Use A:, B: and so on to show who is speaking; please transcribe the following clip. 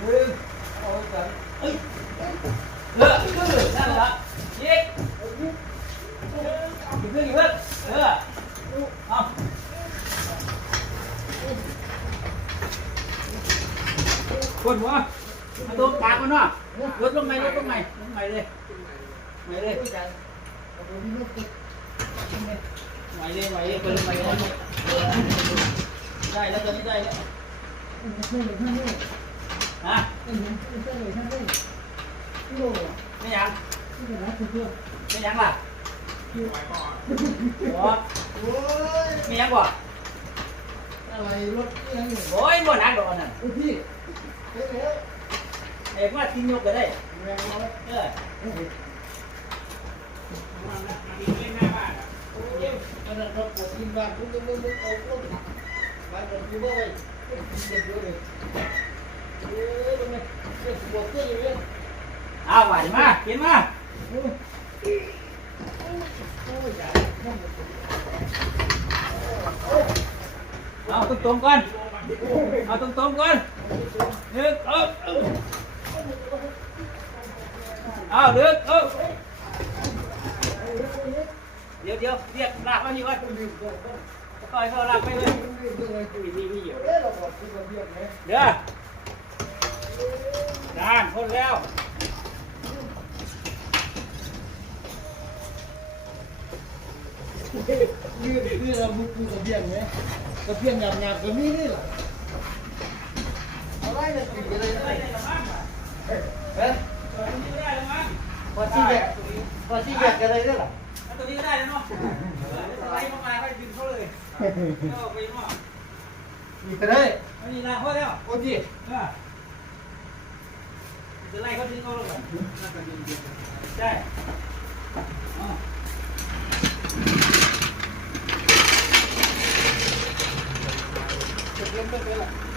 A: คือนั่นละยิกยิกขึ้นอีกเพิ่มเออเอาคนหัวมาตรงกลางมันเนาะลดลงไหมลดลงไหมลงไหมเลยไหมเลย
B: เอาไปนี่ลูกติด
A: ไหวเลยไหวเลยคนลงไปเลยได้แล้วตอนนี้ได้แล้ว ฮะ
B: เส้นเลยเส้นเลยท่านนี่โลกอ่ะ
A: ไม่ยัง
B: ที่จะรับคือเพื่อน
A: ไม่ยังล่ะโอ้
B: โอ้ย
A: ไม่ยังบ่
B: อะไรรถยังอยู่
A: โอ้ยบ่หนักดอกอันนั่น
B: โอ้พี่เฮ้ยแล้ว
A: เอกว่าทิ้งยกก็ได้
B: แรงน้อย
A: เออ
B: โอ้ย อันนั้นเขาปวดกินบ้านคุณจะมึงมึงเอาลูกบ้านผมคือว่าไงกินเยอะเลย เอ้ยมันเนี่ยเรื่องปวดเสื้ออยู่เนี่ย
A: เอาไหวมากินมา
B: โอ้ยโอ้ยอย่านั่งเอา
A: ตรงๆก่อนเอาตรงๆก่อนนึ่งเออเอาดึกเออเดี๋ยวเดี๋ยวเรียกลากมานี่ก่อนค่อยเข้าลากไปเลยมีมีมีอยู่
B: เอ้ยเราปวดนระเบียบไหม
A: เดี๋ยวจาน คนแล้ว
B: ยืดยืดเราบุกบุกระเบียบไหมระเบียบหยาบหยาบก็มีนี่แหละอะไรเนี่ยติดอะไร
A: ได้
B: เนี่ย
A: ได้ละมั้ง
B: เฮ้ย
A: ตัวนี้ก็ได้ละมั้ง
B: พอที่แยกพอที่แยกอะไรเนี่ยล่ะ
A: ตัวนี้ก็ได้แล้วเนาะสไลด์เข้ามาให้ดึงเขาเลยก็ไปเนาะ
B: มีก็ได้
A: ไม่มีลาเขาแล้ว
B: โอ้ที่
A: จะไล่เขาทิ้งเขาลงก่อใช่อ๋อ
B: จะเป็นไม่เป็นล่ะ